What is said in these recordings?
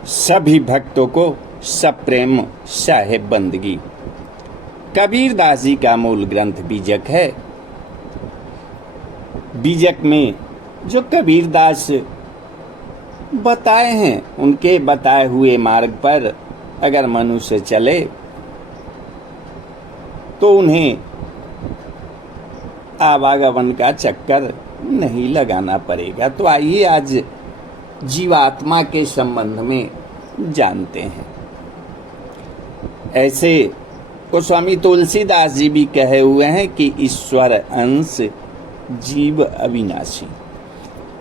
सभी भक्तों को सप्रेम साहेब बंदगी। कबीर दास जी का मूल ग्रंथ बीजक है। बीजक में जो कबीर दास बताए हैं, उनके बताए हुए मार्ग पर अगर मनुष्य चले तो उन्हें आवागमन का चक्कर नहीं लगाना पड़ेगा। तो आइए आज जीवात्मा के संबंध में जानते हैं। ऐसे गोस्वामी तुलसीदास जी भी कहे हुए हैं कि ईश्वर अंश जीव अविनाशी।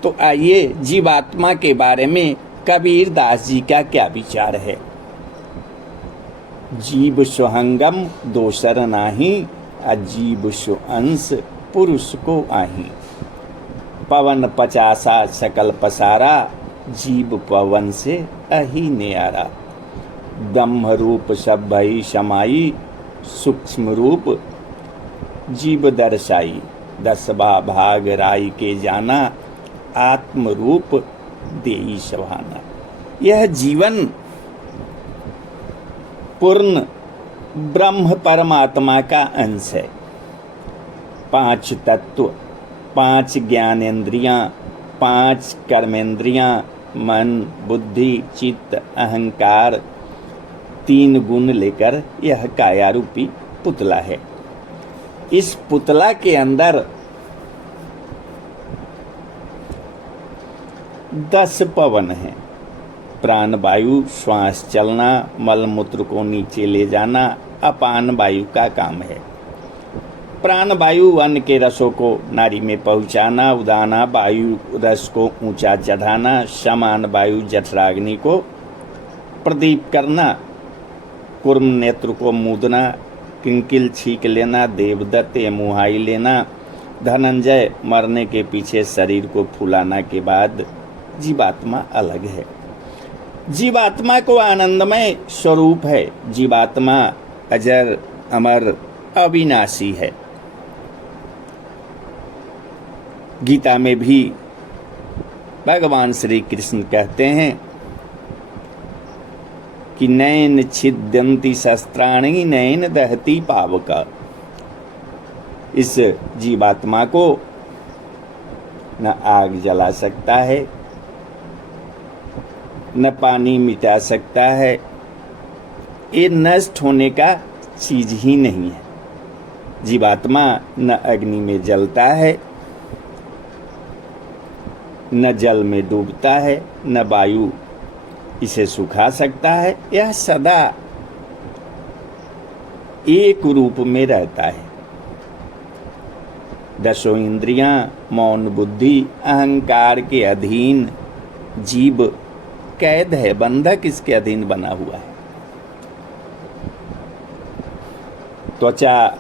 तो आइए जीवात्मा के बारे में कबीर दास जी का क्या विचार है। जीव सुहंगम दोसर नाही, अजीव सु अंश पुरुष को आही। पवन पचासा सकल पसारा, जीव पवन से अही न्यारा। ब्रह्म रूप सब भई समाई, सूक्ष्म रूप जीव दर्शाई। दसवा भाग राई के जाना, आत्म रूप देई सभाना। यह जीवन पूर्ण ब्रह्म परमात्मा का अंश है। 5 तत्व, 5 ज्ञानेंद्रियां, 5 कर्मेंद्रियां, मन, बुद्धि, चित्त, अहंकार, 3 गुण लेकर यह काया रूपी पुतला है। इस पुतला के अंदर 10 पवन हैं। प्राण वायु श्वास चलना, मल मूत्र को नीचे ले जाना अपान वायु का काम है। प्राण वायु अन्न के रसों को नारी में पहुंचाना, उदाना वायु रस को ऊंचा चढ़ाना, समान वायु जठराग्नि को प्रदीप करना, कुर्म नेत्र को मूदना, किंकिल छींक लेना, देवदत्त मुहाई लेना, धनंजय मरने के पीछे शरीर को फुलाना के बाद जीवात्मा अलग है। जीवात्मा को आनंदमय स्वरूप है। जीवात्मा अजर अमर अविनाशी है। गीता में भी भगवान श्री कृष्ण कहते हैं कि नैन छिद्यंती शस्त्राणि नैन दहती पावका। इस जीवात्मा को न आग जला सकता है, न पानी मिटा सकता है। ये नष्ट होने का चीज ही नहीं है। जीवात्मा न अग्नि में जलता है, न जल में डूबता है, न वायु इसे सुखा सकता है। यह सदा एक रूप में रहता है। 10 इंद्रियां, मौन बुद्धि, अहंकार के अधीन जीव कैद है, बंधक इसके अधीन बना हुआ है। त्वचा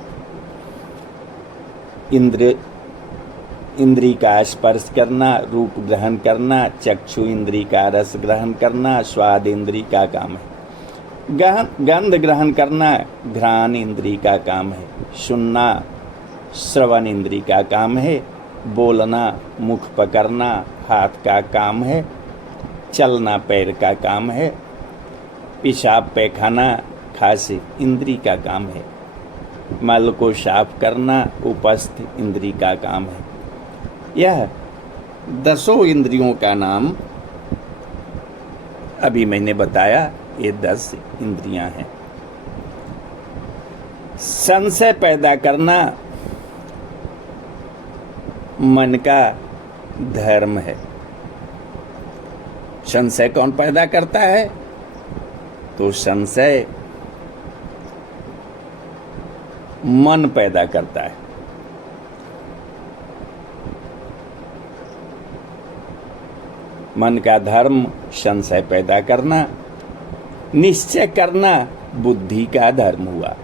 इंद्री का स्पर्श करना, रूप ग्रहण करना, चक्षु इंद्री का रस ग्रहण करना, स्वाद इंद्री का काम है। गंध ग्रहण करना घ्राण इंद्री का काम है। सुनना श्रवण इंद्री का काम है। बोलना मुख पकड़ना हाथ का काम है। चलना पैर का काम है। पेशाब पैखाना खांसी इंद्री का काम है। मल को साफ करना उपस्थ इंद्री का काम है। यह 10 इंद्रियों का नाम अभी मैंने बताया। ये 10 इंद्रियां हैं। संशय पैदा करना मन का धर्म है। संशय कौन पैदा करता है? तो संशय मन पैदा करता है। मन का धर्म संशय पैदा करना। निश्चय करना बुद्धि का धर्म हुआ।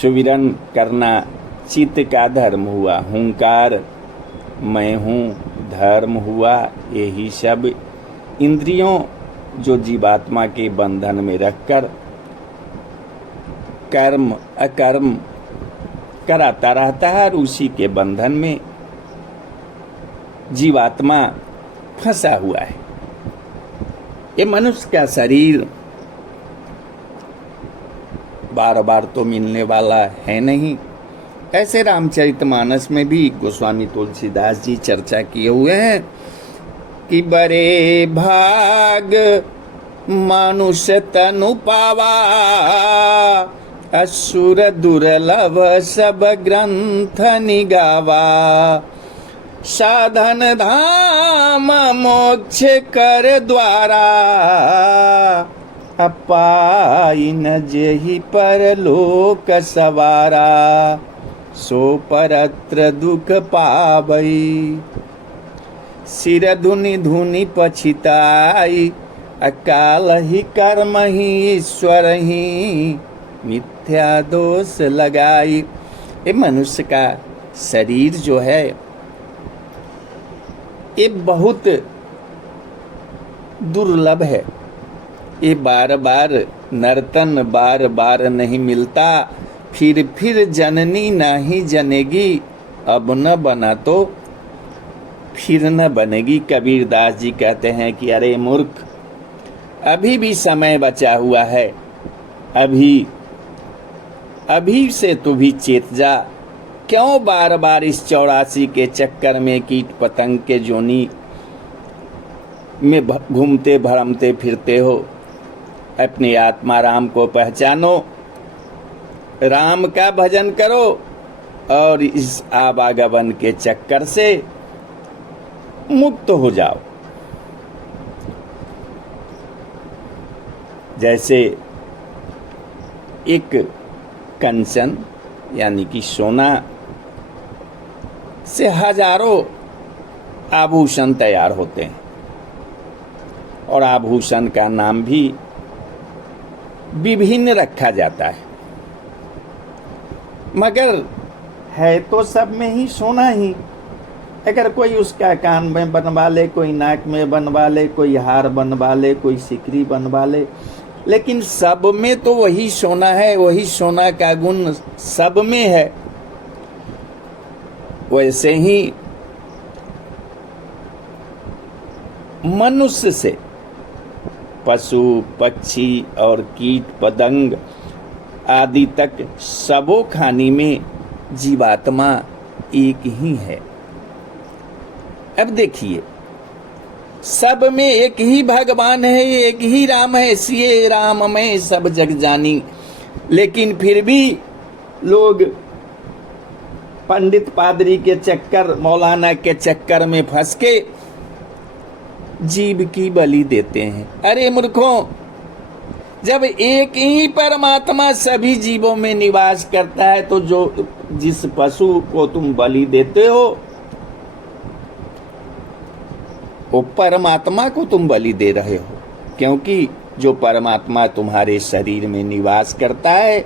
सुविरन करना चित्त का धर्म हुआ। हुंकार मैं हूँ धर्म हुआ। यही सब इंद्रियों जो जीवात्मा के बंधन में रखकर कर्म अकर्म कराता रहता है और उसी के बंधन में जीवात्मा फंसा हुआ है। ये मनुष्य का शरीर बार बार तो मिलने वाला है नहीं। ऐसे रामचरितमानस में भी गोस्वामी तुलसीदास जी चर्चा किए हुए हैं कि बड़े भाग मनुष्य तनु पावा, असुर दुर्लभ सब ग्रंथ निगावा, साधन धाम मोक्ष कर द्वारा, अपाई न जेहि परलोक सवारा, सो परत्र दुख पावई, सिर धुनि धुनि पछिताई, अकाल ही कर्म ही ईश्वर ही मिथ्या दोष लगाई। ये मनुष्य का शरीर जो है ये बहुत दुर्लभ है। ये बार बार नर्तन बार बार नहीं मिलता, फिर जननी नहीं जनेगी, अब न बना तो फिर न बनेगी। कबीरदास जी कहते हैं कि अरे मूर्ख, अभी भी समय बचा हुआ है, अभी से तू भी चेत जा। क्यों बार बार इस 84 के चक्कर में कीट पतंग के जोनी में घूमते भरमते फिरते हो? अपनी आत्मा राम को पहचानो, राम का भजन करो और इस आवागमन के चक्कर से मुक्त हो जाओ। जैसे एक कंचन यानी कि सोना से हजारों आभूषण तैयार होते हैं और आभूषण का नाम भी विभिन्न रखा जाता है, मगर है तो सब में ही सोना ही। अगर कोई उसका कान में बनवा ले, कोई नाक में बनवा ले, कोई हार बनवा ले, कोई सिकरी बनवा ले, लेकिन सब में तो वही सोना है, वही सोना का गुण सब में है। वैसे ही मनुष्य से पशु पक्षी और कीट पतंग आदि तक सबो खानी में जीवात्मा एक ही है। अब देखिए, सब में एक ही भगवान है, एक ही राम है, सिए राम में सब जग जानी। लेकिन फिर भी लोग पंडित पादरी के चक्कर, मौलाना के चक्कर में फंस के जीव की बलि देते हैं। अरे मूर्खों, जब एक ही परमात्मा सभी जीवों में निवास करता है तो जिस पशु को तुम बलि देते हो वो परमात्मा को तुम बलि दे रहे हो, क्योंकि जो परमात्मा तुम्हारे शरीर में निवास करता है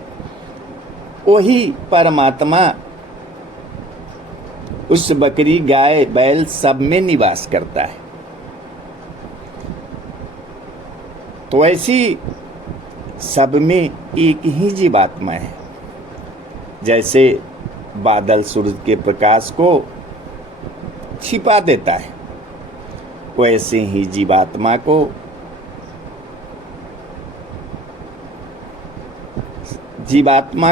वही परमात्मा उस बकरी गाय बैल सब में निवास करता है। तो ऐसी सब में एक ही जीवात्मा है। जैसे बादल सूरज के प्रकाश को छिपा देता है, वैसे ही जीवात्मा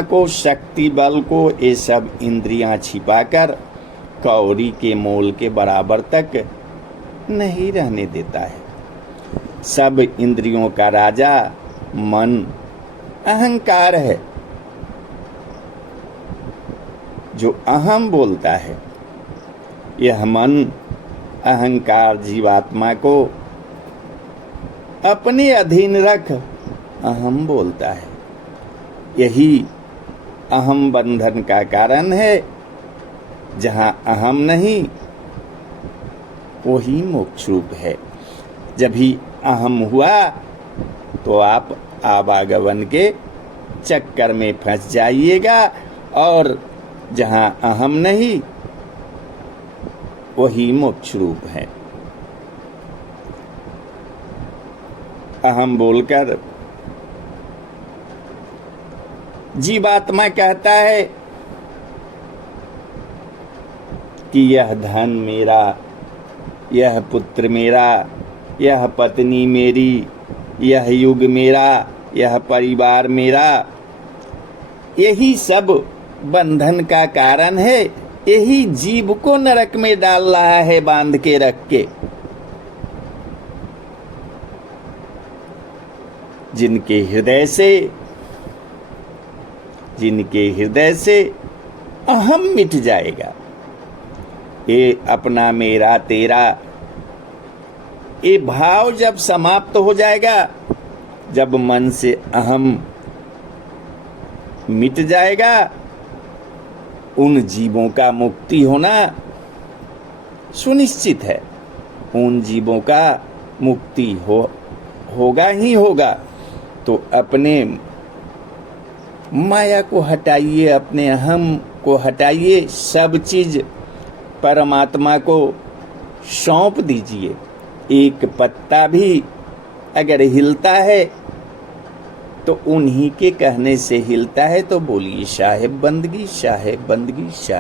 को शक्ति बल को ये सब इंद्रियां छिपाकर कौड़ी के मोल के बराबर तक नहीं रहने देता है। सब इंद्रियों का राजा मन अहंकार है। जो अहम बोलता है, यह मन अहंकार जीवात्मा को अपने अधीन रख अहम बोलता है। यही अहम बंधन का कारण है। जहाँ अहम नहीं वही मोक्ष रूप है। जब ही अहम हुआ तो आप आवागमन के चक्कर में फंस जाइएगा, और जहाँ अहम नहीं वही मोक्ष रूप है। अहम बोलकर जीवात्मा कहता है कि यह धन मेरा, यह पुत्र मेरा, यह पत्नी मेरी, यह युग मेरा, यह परिवार मेरा, यही सब बंधन का कारण है। यही जीव को नरक में डाल रहा है बांध के रख के। जिनके हृदय से अहम मिट जाएगा, ये अपना मेरा तेरा, ये भाव जब समाप्त हो जाएगा, जब मन से अहम मिट जाएगा, उन जीवों का मुक्ति होना सुनिश्चित है। उन जीवों का मुक्ति होगा ही होगा। तो अपने माया को हटाइए, अपने अहम को हटाइए, सब चीज परमात्मा को सौंप दीजिए। एक पत्ता भी अगर हिलता है तो उन्हीं के कहने से हिलता है। तो बोलिए साहेब बंदगी, साहेब बंदगी, साहेब।